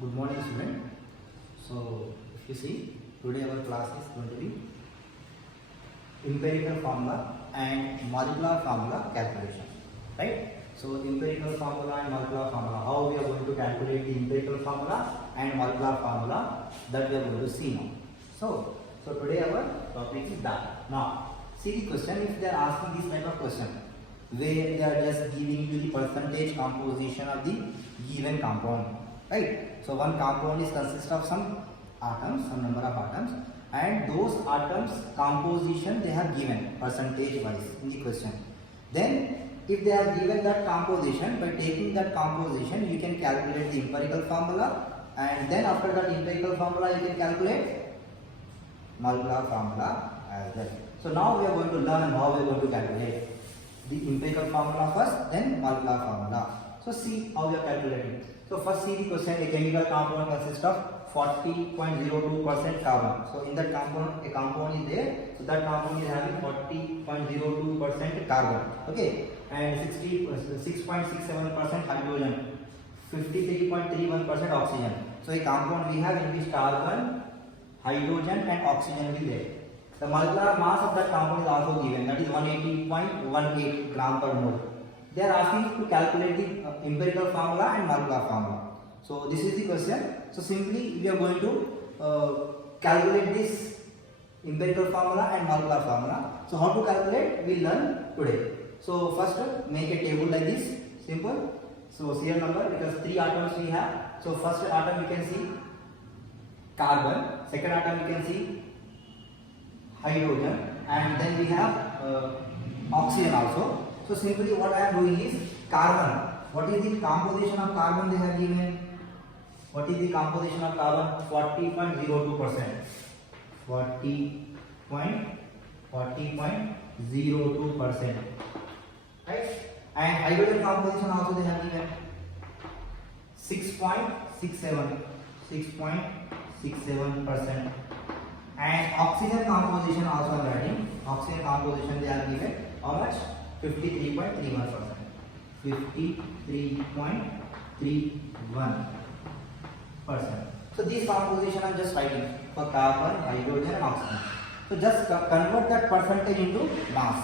Good morning, student. So, if you see, today our class is going to be empirical formula and molecular formula calculation, right? So, empirical formula and molecular formula, how we are going to calculate the empirical formula and molecular formula, that we are going to see now. So today our topic is that. Now, see the question. If they are asking this type of question, where they are just giving you the percentage composition of the given compound, right? So one compound is consist of some atoms, some number of atoms, and those atoms composition they have given percentage wise in the question. Then if they have given that composition, by taking that composition you can calculate the empirical formula, and then after that empirical formula you can calculate molecular formula as well. So now we are going to learn how we are going to calculate the empirical formula first, then molecular formula. So see how we are calculating. So first see the question. A chemical compound consists of 40.02% carbon. So in that compound, a compound is there. So that compound is having 40.02% carbon. Okay, and 6.67% hydrogen, 53.31% oxygen. So a compound we have in which carbon, hydrogen and oxygen will be there. The molecular mass of that compound is also given, that is 180.18 gram per mole. They are asking to calculate the empirical formula and molecular formula. So this is the question. So simply we are going to calculate this empirical formula and molecular formula. So how to calculate we learn today. So first make a table like this, simple. So serial number, because 3 atoms we have. So first atom you can see carbon, second atom you can see hydrogen, and then we have oxygen also. So simply what I am doing is carbon. What is the composition of carbon they have given? What is the composition of carbon? 40.02%. 40.02%. Right? And hydrogen composition also they have given 6.67%. And oxygen composition also I am writing. Oxygen composition they are given how much? 53.31%. 53.31%. So this composition I am just writing for carbon, hydrogen and oxygen. So just convert that percentage into mass.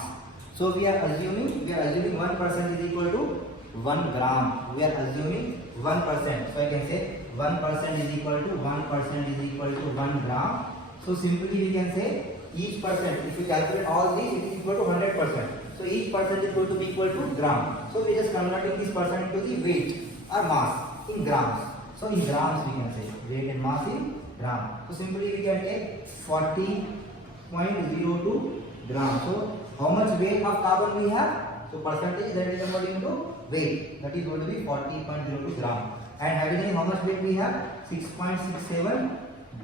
So we are assuming 1% is equal to 1 gram. We are assuming 1%. So I can say 1% is equal to 1 gram. So simply we can say each percent, if you calculate all these, it is equal to 100%. So each percent is going to be equal to gram. So we are just converting this percent into the weight or mass in grams. So in grams we can say weight and mass in gram. So simply we can take 40.02 gram. So how much weight of carbon we have? So percentage that is converted into weight, that is going to be 40.02 gram. And hydrogen, how much weight we have? 6.67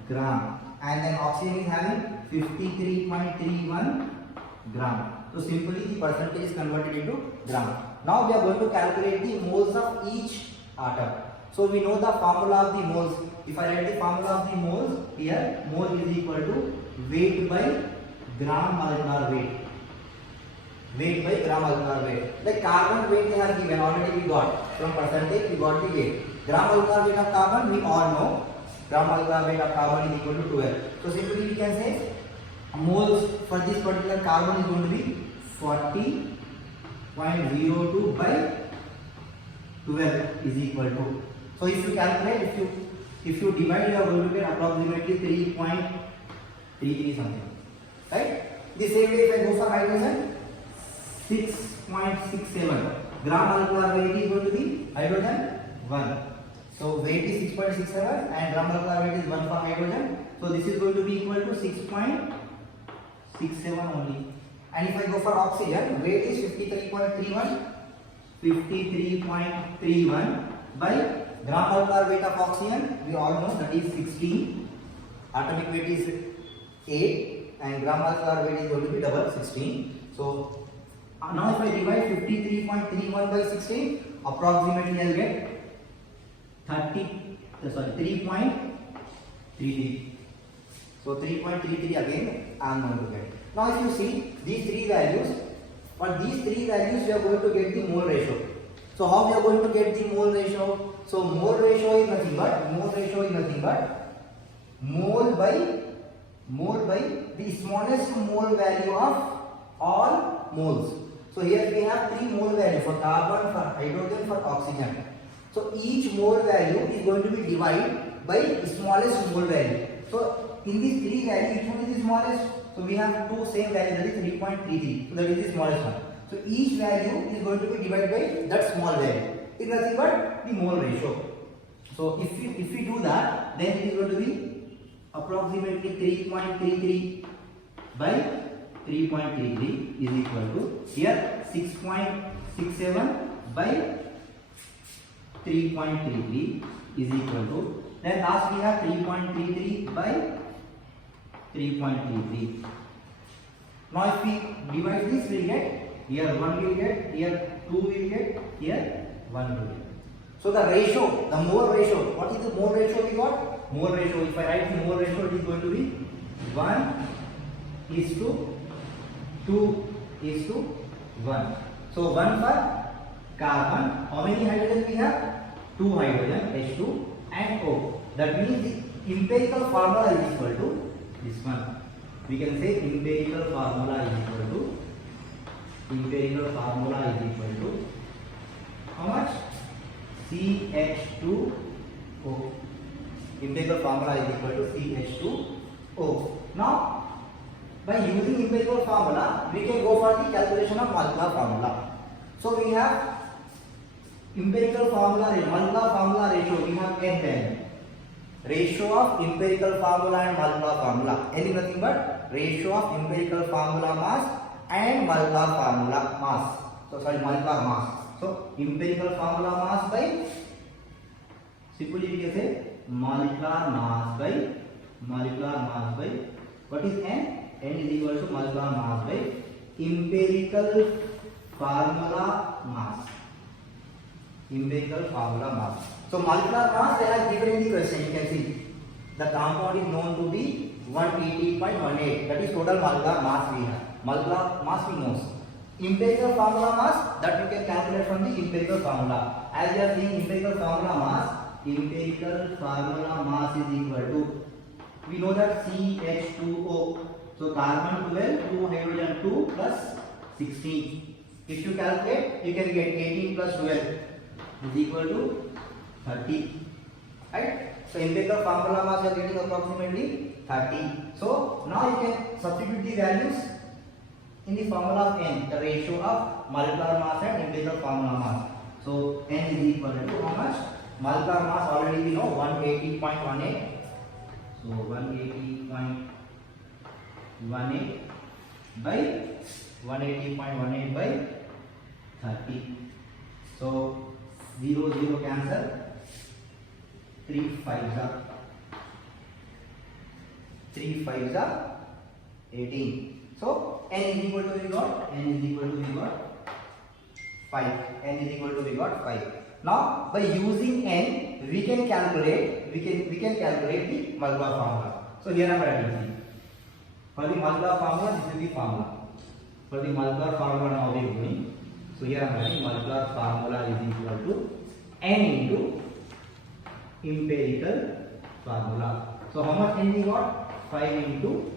gram. And then oxygen is having 53.31 gram. So simply the percentage is converted into gram. Now we are going to calculate the moles of each atom. So we know the formula of the moles. If I write the formula of the moles here, mole is equal to weight by gram molecular weight. Weight by gram molecular weight. Like carbon weight they have given, already we got. From percentage we got the weight. Gram molecular weight of carbon we all know. Gram molecular weight of carbon is equal to 12. So simply we can say moles for this particular carbon is going to be 40.02 by 12 is equal to. So if you calculate, if you divide, you are going to get approximately 3.33 something. Right? The same way if I go for hydrogen, 6.67 gram molecular weight is going to be hydrogen 1. So weight is 6.67 and gram molecular weight is 1 for hydrogen. So this is going to be equal to 6.67 only. And if I go for oxygen, weight is 53.31 by gram molecular weight of oxygen, we all know that is 16. Atomic weight is 8 and gram molecular weight is going to be double 16. So now if I divide 53.31 by 16, approximately I will get 3.33. So 3.33 again I am going to get. Now if you see these three values, for these three values we are going to get the mole ratio. So how we are going to get the mole ratio? So mole ratio is nothing but mole ratio but mole by the smallest mole value of all moles. So here we have 3 mole value for carbon, for hydrogen, for oxygen. So each mole value is going to be divided by the smallest mole value. So in these 3 values, which one is the smallest? So we have 2 same values, that is 3.33. So that is the smallest one. So each value is going to be divided by that small value. It is nothing but the mole ratio. So if we do that, then it is going to be approximately 3.33 by 3.33 is equal to here 6.67 by 3.33 is equal to, then last we have 3.33 by 3.33. Now if we divide this, we get here 1 will get, here 2 will get, here 1 will get. So the ratio, the mole ratio, what is the mole ratio we got? Mole ratio, if I write the mole ratio, it is going to be 1 is to 2 is to 1. So 1 for carbon, how many hydrogen we have? 2 hydrogen, H2 and O. That means the empirical formula is equal to this one. We can say empirical formula is equal to how much? CH2O. Empirical formula is equal to CH2O. Now, by using empirical formula, we can go for the calculation of molecular formula. So we have empirical formula, molecular formula ratio, we have N value. Ratio of empirical formula and molecular formula. N is nothing but ratio of empirical formula mass and molecular formula mass. So sorry, molecular mass. So empirical formula mass by, simply we can say molecular mass by what is N? N is equal to molecular mass by empirical formula mass. So molecular mass they have given in the question. You can see the compound is known to be 180.18. That is total molecular mass we have. Molecular mass we know. Empirical formula mass, that we can calculate from the empirical formula. As we are seeing empirical formula mass is equal to, we know that CH2O. So carbon 12, 2 hydrogen 2 plus 16. If you calculate, you can get 18 plus 12 is equal to 30. Right? So empirical formula mass you are getting approximately 30. So now you can substitute the values in the formula of N, the ratio of molecular mass and empirical formula mass. So N is equal to how much? Molecular mass already we know 180.18. So 180.18 by 180.18 by 30. So 0 0 cancel. 3 5s are 18. So N is equal to we got 5. Now by using N we can calculate the molecular formula. So here I am writing for the molecular formula. This is the formula for the molecular formula. Now we are doing. So here I am writing molecular formula is equal to N into empirical formula. So how much N we got? 5 into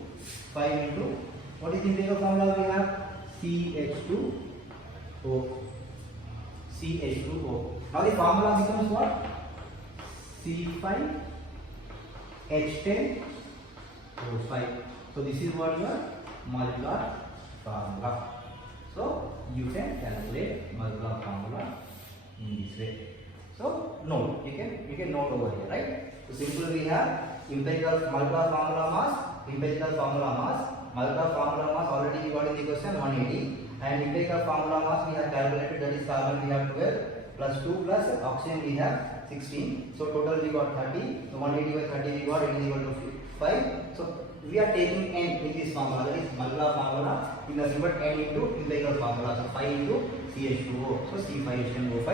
what is the empirical formula we have? CH2O. Now the formula becomes what? C5H10O5. So this is what your molecular formula. So you can calculate molecular formula in this way. So note, you can note over here, right? So simply we have empirical molecular formula mass, molecular formula mass already we got in the question 180, and empirical formula mass we have calculated, that is carbon we have 12 plus 2 plus oxygen we have 16. So total we got 30. So 180 by 30 we got, it is equal to 5. So we are taking N in this formula, that is molecular formula in the symbol N into empirical formula. So 5 into CH2O. So C5H10O5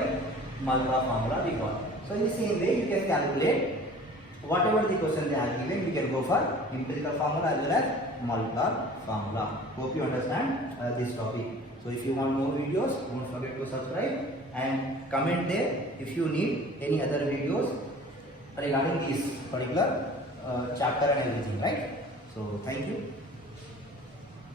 molecular formula we got. So in the same way you can calculate whatever the question they are given. We can go for empirical formula as well as molecular formula. Hope you understand this topic. So if you want more videos, don't forget to subscribe and comment there if you need any other videos regarding this particular chapter and everything, right? So thank you.